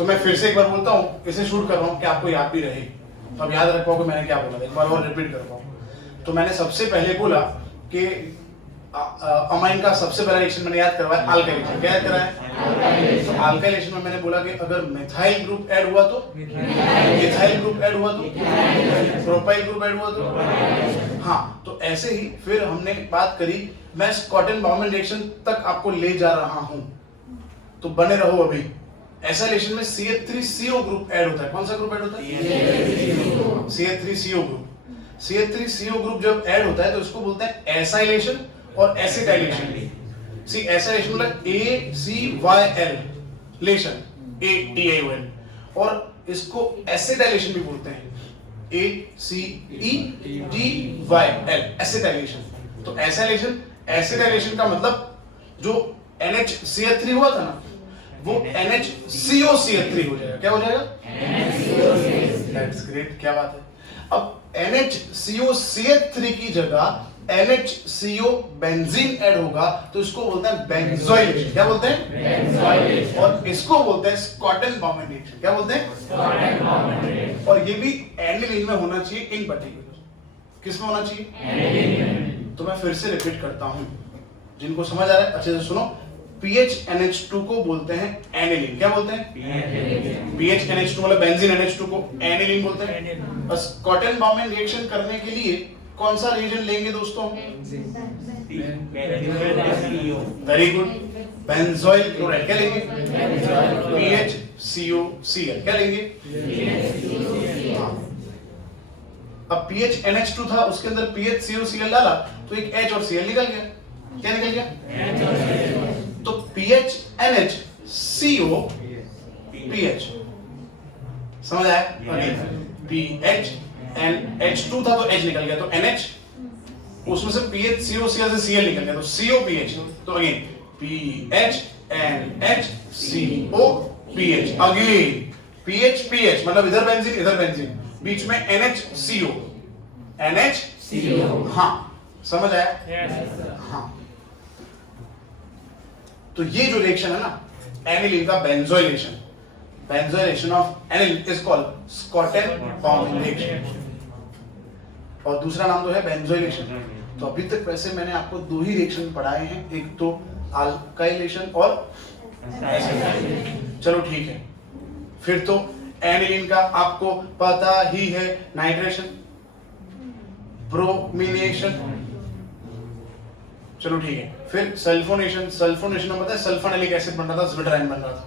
तो मैं फिर से एक बार बोलता हूँ, इसे शूट कर रहा हूँ कि आपको याद भी रहे, तो अब याद रख पाओ कि मैंने क्या बोला, एक बार और रिपीट कर पाऊँ। तो मैंने सबसे पहले बोला कि अमाइन का सबसे पहला रिएक्शन मैंने याद करवाया अल्काइलेशन। क्या याद कराया? तो अल्काइलेशन में मैंने बोला कि अगर मिथाइल ग्रुप ऐड हुआ तो, मिथाइल ग्रुप ऐड हुआ तो, प्रोपाइल ग्रुप ऐड हुआ तो, हाँ। तो ऐसे ही फिर हमने बात करी, मैं स्कॉटन बाउमैन रिएक्शन तक आपको ले जा रहा हूं, तो बने रहो अभी। एसाइलेशन में CH3CO ग्रुप ऐड होता है। कौन सा ग्रुप ऐड होता है? CH3CO group. CH3CO ग्रुप जब ऐड होता है तो इसको बोलते हैं एसाइलेशन और एसिटाइलेशन। सी एसाइलेशन मतलब ACYL लेशन, ATION, और इसको एसिटाइलेशन भी बोलते हैं, ACETYL, एसिटाइलेशन। तो एसाइलेशन एसिटाइलेशन का मतलब जो NHCH3 हुआ था ना, वो NHCOCH3 हो जाएगा। क्या हो जाएगा? That's great, क्या बात है। अब NHCOCH3 की जगह NHCO बेंजीन ऐड होगा तो इसको बोलते हैं बेंजोइलेशन। क्या बोलते हैं? बेंजोइलेशन। और इसको बोलते हैं स्कॉटन बाउमैन रिएक्शन। क्या बोलते हैं? Schotten Baumann reaction. और ये भी एनिलीन में होना चाहिए इन पर्टिकुलर। किस में होना चाहिए? एनिलीन। तो मैं फिर से रिपीट करता हूं, जिनको समझ आ रहा है अच्छे से सुनो। PHNH2 को बोलते हैं एनिलीन। क्या बोलते हैं? PHNH2 मतलब बेंजीन NH2 को एनिलीन बोलते हैं। बस स्कॉटन बाउमैन रिएक्शन करने के लिए कौन सा रिएजेंट लेंगे दोस्तों? Very good, benzoyl chloride. क्या लेंगे? PHCOCl। क्या लेंगे? अब PHNH2 था, उसके अंदर PHCOCl डाला तो एक H और Cl निकल गया। क्या निकल गया? तो PHNHCO PH। समझ आया? PH and H2 था तो H निकल गया, तो NH, उसमें से PHCOCl से Cl निकल गया तो COPH। तो again PH and HCO PH, again PH PH मतलब इधर बेंजीन, बीच में NHCO। हाँ, समझ आया? हाँ। तो ये जो रिएक्शन है ना एनिलीन का, benzoylation, benzoylation of aniline is called Schotten Baumann reaction, और दूसरा नाम तो है बेंजोइलेशन। तो अभी तक वैसे मैंने आपको दो ही रिएक्शन पढ़ाए हैं, एक तो अल्काइलेशन और एसिटाइलेशन। चलो ठीक है, फिर तो एनिलीन का आपको पता ही है, नाइट्रेशन, ब्रोमिनेशन। चलो ठीक है, फिर सल्फोनेशन में पता है सल्फोनिलिक एसिड बन रहा था, स्बिटराइन बन रहा था।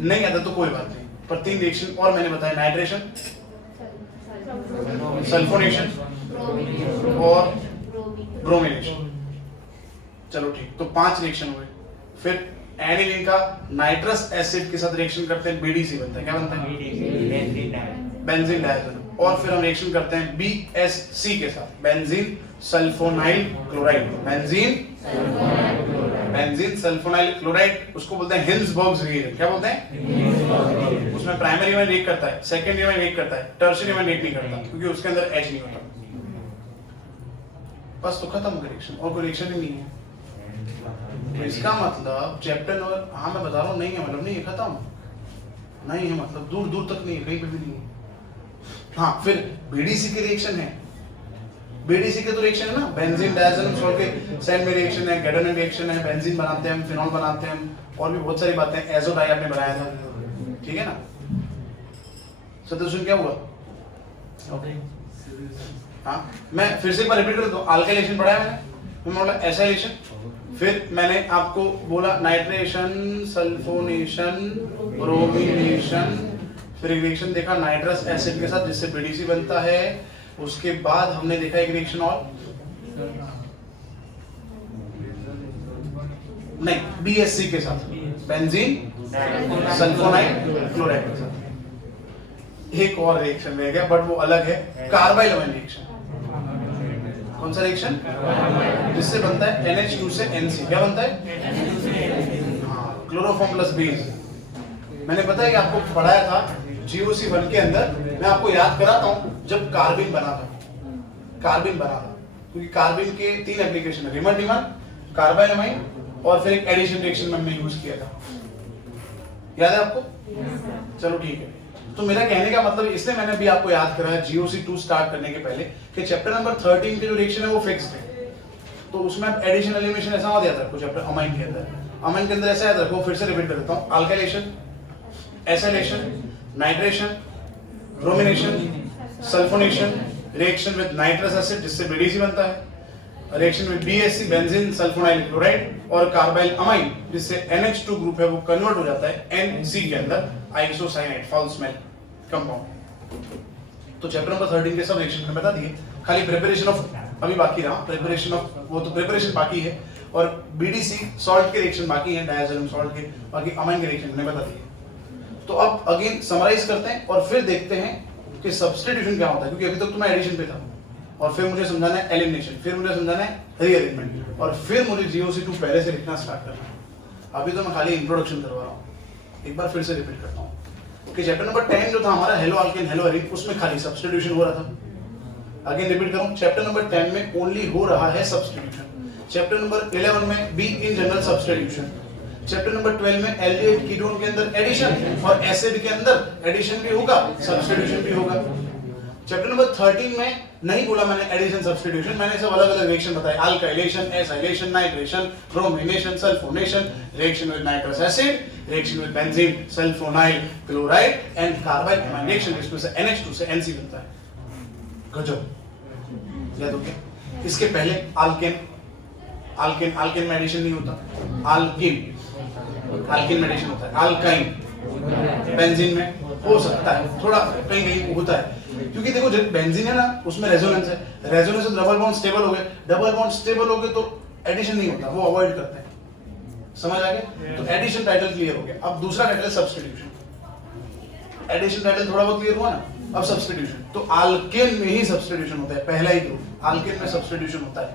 नहीं आता तो कोई बात नहीं, पर तीन रिएक्शन और मैंने बताया, नाइट्रेशन, सल्फोनेशन और ब्रोमिनेशन। चलो ठीक, तो 5 रिएक्शन हुए। फिर एनिलीन का नाइट्रस एसिड के साथ रिएक्शन करते हैं, BDC बनता है। क्या बनता है? बेंजीन डायज़ोल। और फिर हम रिएक्शन करते हैं BSC के साथ, benzene sulphonyl chloride. Benzene sulphonyl chloride, उसको बोलते हैं हिल्सबर्ग्स रिएजेंट। क्या बोलते हैं? उसमें प्राइमरी में रिएक्ट करता है, सेकेंडरी में रिएक्ट करता है, टर्शियरी में रिएक्ट नहीं करता, क्योंकि उसके अंदर H नहीं होता। बस तो खत्म रिएक्शन, और कोई रिएक्शन ही नहीं है। तो इसका मतलब चैप्टर नंबर, हाँ मैं बता रहा हूँ, नहीं है मतलब नहीं है, खत्म नहीं है, मतलब दूर दूर तक नहीं है, कहीं पे भी नहीं है। हाँ, फिर BDC के रिएक्शन है। BDC के तो रिएक्शन है ना, बेंजीन डायज़ोल छोड़ के सेंड में रिएक्शन है, गैडोनिन रिएक्शन है, बेंजीन बनाते हैं हम, फिनॉल बनाते हैं हम, और भी बहुत सारी बातें। एजो डाई आपने बनाया था, ठीक है ना? सत्य क्या हुआ? हाँ, मैं फिर से एक बार रिपीट कर दूं, अल्काइलेशन पढ़ाया मैंने बोला एसाइलेशन, फिर मैंने आपको बोला नाइट्रेशन, सल्फोनेशन, ब्रोमिनेशन, फिर रिएक्शन देखा नाइट्रस एसिड के साथ जिससे BDC बनता है। उसके बाद हमने देखा एक रिएक्शन और, नहीं, BSC के साथ, बेंजीन सल्फोनाइल क्लोराइड के साथ। एक और रिएक्शन रह गया, बट वो अलग है, कार्बाइल अमाइन रिएक्शन। कौन सा रिएक्शन? जिससे बनता है NH2 से NC। क्या बनता है? हाँ, क्लोरोफॉर्म प्लस बेस। मैंने पता है कि आपको पढ़ाया था GOC1 के अंदर, मैं आपको याद कराता हूं, जब कार्बिन बना था, क्योंकि कार्बिन के 3 एप्लीकेशन है, रिमर डिमर, कार्बाइल अमाइन, और फिर एक एडिशन रिएक्शन में हमने यूज किया था। याद है आपको? चलो ठीक है। तो मेरा कहने का मतलब इसलिए मैंने भी आपको याद कराया GOC2 स्टार्ट करने के पहले कि चैप्टर नंबर 13 के जो रिएक्शन है वो फिक्स्ड है। तो उसमें एडिशन एलिमिनेशन ऐसा हो जाता है कुछ चैप्टर अमाइन के अंदर। अमाइन के अंदर ऐसा याद रखो, फिर से रिपीट कर देता हूँ। Alkylation, acylation, nitration, bromination, sulphonation, reaction with nitrous acid जिससे BDC बनता है, reaction with BSC benzene sulphonyl chloride और कार्बाइल अमाइन जिससे NH2 ग्रुप है वो कन्वर्ट हो जाता है NC के अंदर आइसोसाइनाइड फाउल स्मेल कंपाउंड। तो चैप्टर नंबर 13 के सब रिएक्शन मैंने बता दिए, खाली प्रिपरेशन ऑफ अभी बाकी रहा, प्रिपरेशन ऑफ वो तो प्रिपरेशन बाकी है और BDC सॉल्ट के रिएक्शन बाकी हैं, डायजोनियम सॉल्ट के, बाकी अमाइन के रिएक्शन मैंने बता दिए। तो अब अगेन समराइज करते हैं और फिर देखते हैं कि सब्स्टिट्यूशन क्या होता है, क्योंकि अभी तक तो मैं एडिशन पे था और फिर मुझे समझाना है एलिमिनेशन, फिर मुझे समझाना है रीअरेंजमेंट और फिर मुझे GOC2 पहले से लिखना स्टार्ट करना है। अभी तो मैं खाली इंट्रोडक्शन करवा रहा हूँ। एक बार फिर से रिपीट करता हूँ कि चैप्टर नंबर 10 जो था हमारा हेलो अल्केन हेलो एरीन, उसमें खाली सब्स्टिट्यूशन हो रहा था। अगेन रिपीट करूँ, चैप्टर नंबर 10 में ओनली हो रहा है सब्स्टिट्यूशन। चैप्टर नंबर 11 में be in general substitution. Chapter number 12 में एल्डिहाइड कीटोन के अंदर एडिशन और एसिड के अंदर एडिशन भी होगा, सब्स्टिट्यूशन भी होगा। चैप्टर नंबर 13 में नहीं बोला मैंने एडिशन सब्स्टिट्यूशन, मैंने सब अलग अलग रिएक्शन बताए, alkylation, acylation, nitration, bromination, sulphonation, reaction with nitrous acid, reaction with benzene sulphonyl chloride and carbyl amine reaction जिसमें से NH2 से NC बनता है। गजब याद हो गया। इसके पहले अल्केन, अल्केन अल्केन में एडिशन नहीं होता, अल्कीन में एडिशन होता है, अल्काइन बेंजीन में हो सकता है, थोड़ा कहीं कहीं होता है, क्योंकि देखो जब बेंजीन है ना उसमें रेजोनेंस है, रेजोनेंस से डबल बॉन्ड स्टेबल हो गए, डबल बॉन्ड स्टेबल हो गए तो एडिशन नहीं होता, वो अवॉइड करते हैं। समझ आ गया? तो एडिशन टाइटल क्लियर हो गया। अब दूसरा टाइटल सब्स्टिट्यूशन। एडिशन टाइटल थोड़ा बहुत क्लियर हुआ ना, अब सब्स्टिट्यूशन। तो अल्केन में ही सब्स्टिट्यूशन होता है, पहला ही ग्रुप अल्केन में सब्स्टिट्यूशन होता है,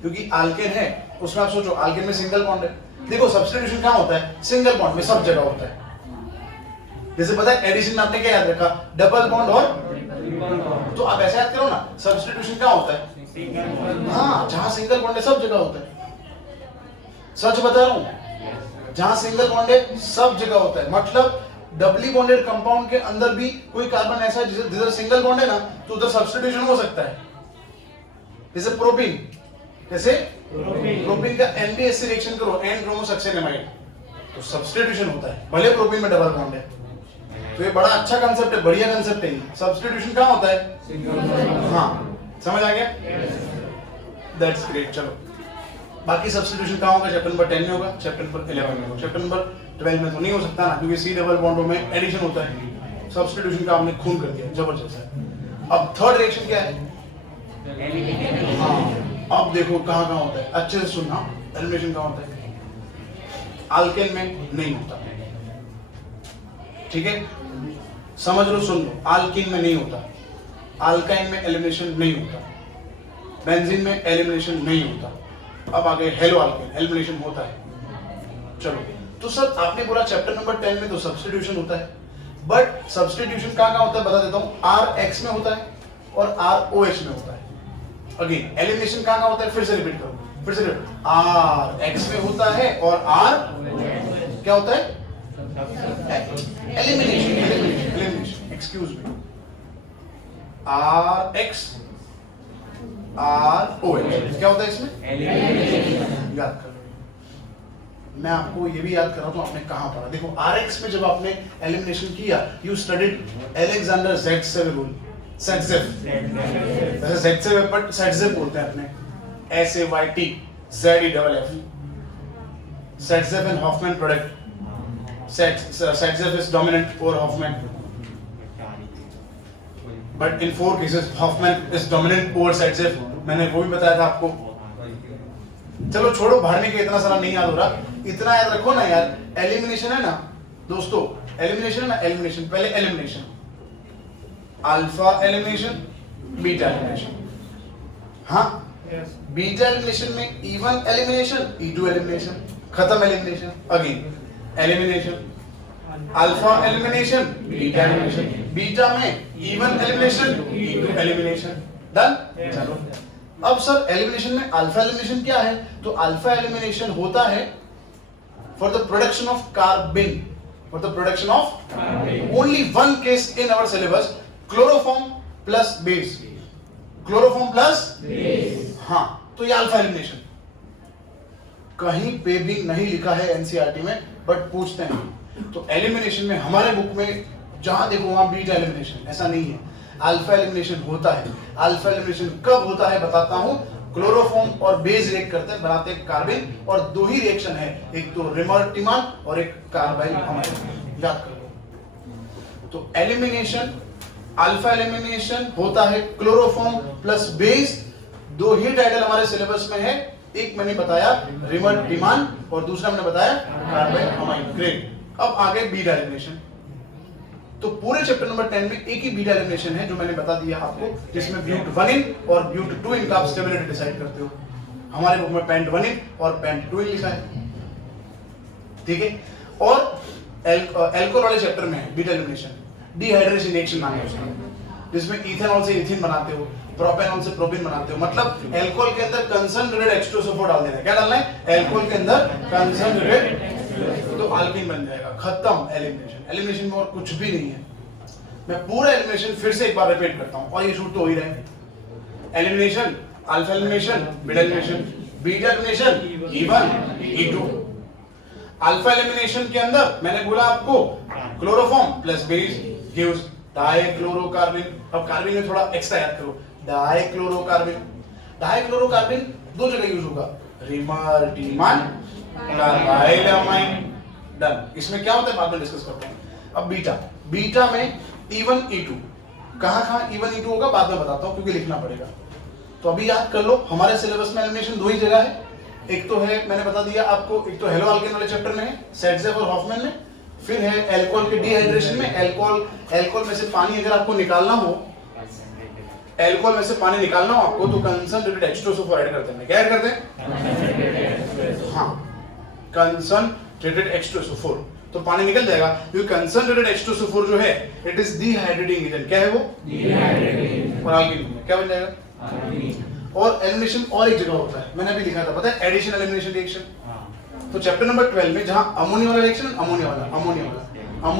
क्योंकि अल्केन है उसमें आप सोचो अल्केन में सिंगल बॉन्ड है। देखो सब्स्टिट्यूशन कहाँ होता है? सिंगल बॉन्ड में सब जगह होता है। जैसे पता है एडिशन में आपने क्या याद रखा? डबल बॉन्ड और तो आप ऐसे याद करो ना, सब्स्टिट्यूशन क्या होता है? हाँ, जहां सिंगल बॉन्ड है सब जगह होता है। सच बता रहा हूं, जहां सिंगल बॉन्ड है सब जगह होता है। मतलब डबली बॉन्डेड कंपाउंड के अंदर भी कोई कार्बन ऐसा है जिधर सिंगल बॉन्ड है ना तो उधर सब्स्टिट्यूशन हो सकता है। जैसे प्रोपीन, जैसे प्रोपीन का NBSC रिएक्शन करो एन ब्रोमोसक्सेनामाइड तो सब्स्टिट्यूशन होता है, भले प्रोपीन में डबल बॉन्ड है। तो ये बड़ा अच्छा कांसेप्ट है, बढ़िया कांसेप्ट है। सब्स्टिट्यूशन कहाँ होता है? हाँ, समझ आ गया? That's great. चलो बाकी सब्स्टिट्यूशन कहाँ होगा? चैप्टर नंबर 10 में होगा, चैप्टर नंबर 11 में होगा, चैप्टर नंबर 12 में तो नहीं हो सकता ना, क्योंकि C डबल बॉन्डों में एडिशन होता है। सब्स्टिट्यूशन का हमने खून कर दिया, जबरदस्त है। अब थर्ड रिएक्शन क्या है? हाँ, अब देखो कहाँ कहाँ होता है, अच्छे से सुनना। एलिमिनेशन कहाँ होता है? अल्केन में नहीं होता, ठीक है, समझ लो, सुन लो। अल्कीन में नहीं होता, अल्काइन में एलिमिनेशन नहीं होता, बेंजीन में एलिमिनेशन नहीं होता। अब आगे हेलो अल्केन एलिमिनेशन होता है। चलो, तो सर आपने बोला चैप्टर नंबर 10 में तो सब्स्टिट्यूशन होता है, बट सब्स्टिट्यूशन कहाँ कहाँ होता है बता देता हूँ। RH में होता है और ROH में होता है। अगेन एलिमिनेशन कहाँ कहाँ होता है, फिर से रिपीट करो, फिर से RH में होता है और R क्या होता है? Elimination, excuse me, RX ROH क्या होता है इसमें? एलिमिनेशन। याद कर, मैं आपको ये भी याद कर रहा हूँ आपने कहाँ पढ़ा। देखो RX में जब आपने एलिमिनेशन किया, you studied Alexander Zaitsev, Zaitsev but Zaitsev बोलते हैं अपने, SAYTZEDFF, Zaitsev and Hofmann product. Setzev is dominant over Hoffman, but in 4 cases Hoffman is dominant over Setzev। मैंने वो भी बताया था आपको। चलो छोड़ो, भाड़ने के इतना सारा नहीं याद हो रहा, इतना याद रखो ना यार। एलिमिनेशन है ना दोस्तों, एलिमिनेशन है ना, एलिमिनेशन पहले elimination, alpha elimination, beta elimination. हाँ, बीटा एलिमिनेशन में E1 एलिमिनेशन, E2 एलिमिनेशन, खत्म elimination. Again elimination, alpha elimination, beta elimination, beta में E1 elimination, E2 elimination. Done. चलो अब सर एलिमिनेशन में अल्फा एलिमिनेशन क्या है? तो अल्फा एलिमिनेशन होता है for the production of कार्बिन, for the production of only one case in our syllabus, chloroform plus base. Chloroform plus base. हाँ, तो ये अल्फा एलिमिनेशन कहीं पे भी नहीं लिखा है एनसीईआरटी में, बट पूछते हैं। तो एलिमिनेशन में हमारे बुक में जहां देखो वहां बीटा एलिमिनेशन, ऐसा नहीं है, अल्फा एलिमिनेशन होता है। अल्फा एलिमिनेशन कब होता है बताता हूं। क्लोरोफॉर्म और बेस रिएक्ट करते हैं, बनाते हैं कार्बन, और दो ही रिएक्शन है, एक तो रिमर्टिमान और एक कार्बाइल अमाइन, याद कर लो। तो एलिमिनेशन, अल्फा एलिमिनेशन होता है क्लोरोफॉर्म प्लस बेस। दो ही टाइटल हमारे सिलेबस में है, एक मैंने बताया रिमर्टिमान और दूसरा मैंने बताया कार्बाइल अमाइन। ग्रेट। अब आगे बीटा एलिमिनेशन। तो पूरे चैप्टर नंबर 10 में एक ही बीटा एलिमिनेशन है जो मैंने बता दिया आपको, जिसमें ब्यूट 1 इन और ब्यूट 2 इन का आप स्टेबिलिटी डिसाइड करते हो। हमारे बुक में पेंट 1 इन और पेंट 2 इन लिखा है, ठीक है। और एल्कोहल वाले चैप्टर में है बीटा एलिमिनेशन, डिहाइड्रेशन रिएक्शन नाम है उसका, जिसमें इथेनॉल से इथिन बनाते हो, प्रोपेनॉल से प्रोपिन बनाते हो। मतलब एल्कोहल के अंदर कंसंट्रेटेड H2SO4 डाल देना है। क्या डालना है? एल्कोहल के अंदर कंसंट्रेटेड, तो अल्कीन बन जाएगा। खत्म एलिमिनेशन। एलिमिनेशन में और कुछ भी नहीं है। मैं पूरा एलिमिनेशन फिर से एक बार रिपीट करता हूं, और ये शूट तो हो ही रहे हैं। Elimination, alpha elimination, beta elimination, beta elimination E1 E2। Alpha elimination के अंदर मैंने बोला आपको क्लोरोफॉर्म प्लस बेस गिव्स डाइक्लोरोकार्बन। अब कार्बन में थोड़ा एक्स्ट्रा याद करो, डाइक्लोरोकार्बन। डाइक्लोरोकार्बन दो जगह यूज होगा, रिमर्टिमान, कार्बाइल अमाइन। डन। इसमें क्या होता है बाद में डिस्कस करते हैं। अब बीटा, बीटा में E1 E2, कहां E1 E2 होगा बाद में बताता हूं, क्योंकि लिखना पड़ेगा। तो अभी याद कर लो, हमारे सिलेबस में एलिमिनेशन दो ही जगह है। एक तो है, मैंने बता दिया आपको, एक तो हेलो अल्केन वाले चैप्टर में है, सेटजेफ और हॉफमैन में। फिर है अल्कोहल के डिहाइड्रेशन में। अल्कोहल में से पानी अगर आपको निकालना हो, अल्कोहल में से पानी निकालना हो आपको, तो कंसंट्रेटेड H2SO4 ऐड करते हैं। क्या ऐड करते हैं? हाँ, कंसंट्रेटेड H2SO4, तो पानी निकल जाएगा। क्योंकि कंसंट्रेटेड H2SO4 जो है, इट इज डिहाइड्रेटिंग एजेंट। क्या है वो? डिहाइड्रेटिंग। और अल्कीन में क्या बन जाएगा? और एलिमिनेशन और एक जगह होता है, मैंने अभी लिखा था, पता है? Addition elimination reaction. तो चैप्टर नंबर 12 में जहां अमोनिया वाला रिएक्शन, अमोनिया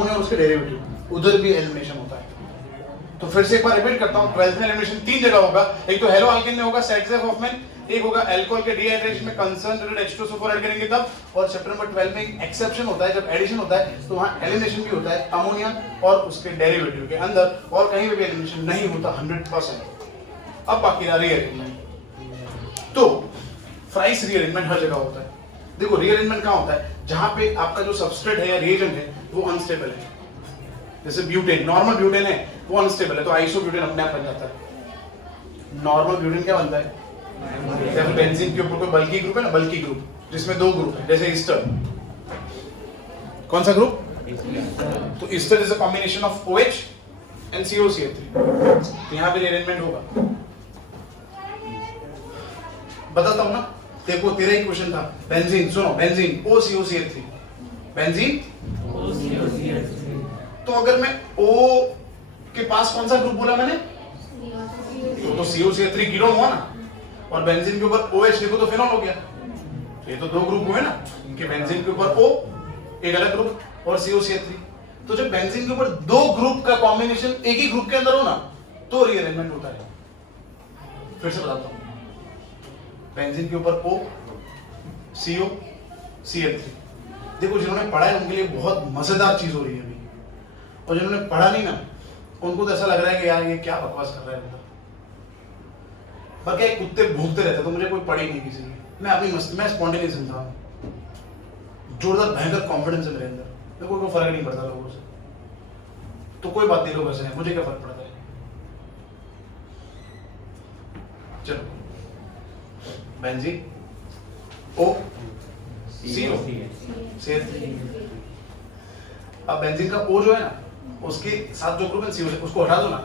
और उसके डेरिवेटिव, उधर भी एलिमिनेशन होता है। तो फिर से एक बार रिपीट करता हूं, 12th में एलिमिनेशन तीन जगह होगा। एक तो हेलो अल्केन में होगा, सेटजेफ हॉफमैन, एक होगा अल्कोहल के डिहाइड्रेशन में कंसंट्रेटेड H2SO4 ऐड करेंगे तब। और चैप्टर नंबर 12 में एक एक्सेप्शन होता है, जब एडिशन होता है तो वहां एलिमिनेशन भी होता है, अमोनिया और उसके डेरिवेटिव के अंदर, और कहीं भी एलिमिनेशन नहीं होता 100%। अब बाकी रहा रीअरेंजमेंट। तो फ्राइस रीअरेंजमेंट हर जगह होता है। देखो रीअरेंजमेंट कहां होता है? जहां पे आपका जो सबस्ट्रेट है या रिएजेंट है वो अनस्टेबल है। जैसे ब्यूटेन, नॉर्मल ब्यूटेन है वो अनस्टेबल है, तो आइसोब्यूटेन अपने आप बन जाता है। नॉर्मल ब्यूटेन क्या बनता है? जैसे बेंजीन के ऊपर कोई बल्की ग्रुप है ना, बल्की ग्रुप जिसमें दो ग्रुप है, जैसे ईस्टर। कौन सा ग्रुप? तो Easter is a combination of OH and COCH3। तो यहां पे रीअरेंजमेंट होगा। बताता हूं ना, देखो तेरा ही क्वेश्चन था, बेंजीन, सुनो, बेंजीन OCOCH3, बेंजीन OCOCH3। तो अगर मैं O के पास कौन सा ग्रुप बोला मैंने? तो COCH3 कीटोन हुआ ना, और बेंजीन के ऊपर OH लिखो तो फिनॉल हो गया। ये तो दो ग्रुप हुए ना, कि बेंजीन के ऊपर O एक अलग ग्रुप और COCH3। तो जब बेंजीन के ऊपर दो ग्रुप का कॉम्बिनेशन एक ही ग्रुप के अंदर हो ना, तो रीअरेंजमेंट होता है। फिर से बताता हूं, बेंजीन के ऊपर O, CO, CH3। देखो जिन्होंने पढ़ा है उनके लिए बहुत मजेदार चीज हो रही है अभी, और जिन्होंने पढ़ा नहीं ना, उनको तो ऐसा लग रहा है कि यार ये क्या बकवास कर रहा है। बाकी कुत्ते भूखते रहते, तो मुझे कोई पढ़ी नहीं किसी की। मैं अपनी मस्ती, मैं स्पॉन्टेनियस इंसान हूं, जोरदार भयंकर कॉन्फिडेंस है मेरे अंदर, मेरे को कोई फर्क नहीं पड़ता लोगों से। तो कोई बात नहीं, लोग ऐसे हैं, मुझे क्या फर्क पड़ता है। चलो, बेंजीन O, CO, CH3। अब बेंजीन का O जो है ना, उसके साथ जो ग्रुप है CO, उसको हटा दो ना,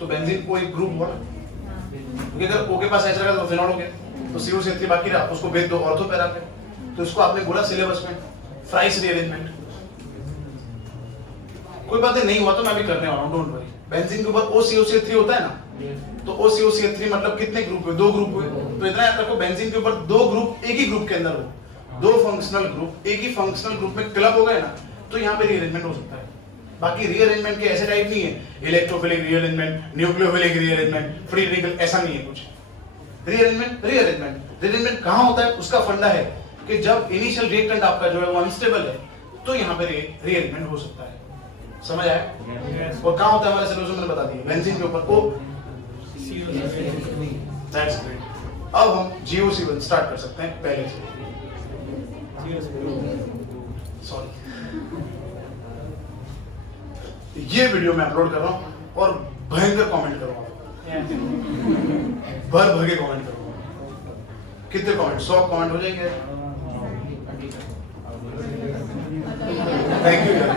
तो बेंजीन को एक ग्रुप हुआ ना, क्योंकि अगर O के पास H रहेगा तो फिनॉल हो गया, तो COCH3 बाकी रहा, उसको भेज दो ऑर्थो पैरा पे। तो इसको आपने बोला सिलेबस में फ्राइस रीअरेंजमेंट। कोई बात नहीं हुआ तो मैं भी करने वाला हूं, डोंट वरी। बेंजीन के ऊपर OCOCH3 होता है ना, तो OCOCH3 मतलब कितने ग्रुप हुए? दो ग्रुप हुए। तो इतना याद रखो, बेंजीन के ऊपर दो ग्रुप एक ही ग्रुप के अंदर हो, दो फंक्शनल ग्रुप एक ही फंक्शनल ग्रुप में क्लब हो गए ना, तो यहाँ पे रीअरेंजमेंट हो सकता है। बाकी रीअरेंजमेंट के ऐसे टाइप नहीं है, electrophilic rearrangement, nucleophilic rearrangement, free radical, ऐसा नहीं है कुछ। रीअरेंजमेंट कहाँ होता है, उसका फंडा है कि जब इनिशियल रिएक्टेंट आपका जो है वो अनस्टेबल है, तो यहाँ पे रीअरेंजमेंट हो सकता है। समझ आया? और कहाँ होता है हमारे सिलेबस में मैंने बता दिया, बेंजीन के ऊपर को। That's great. अब हम GOC1 स्टार्ट कर सकते हैं पहले से। सॉरी, ये वीडियो मैं अपलोड कर रहा हूँ और भयंकर कमेंट करूंगा, भर भर के कमेंट करूंगा। कितने कमेंट? 100 कमेंट हो जाएंगे। थैंक यू यार।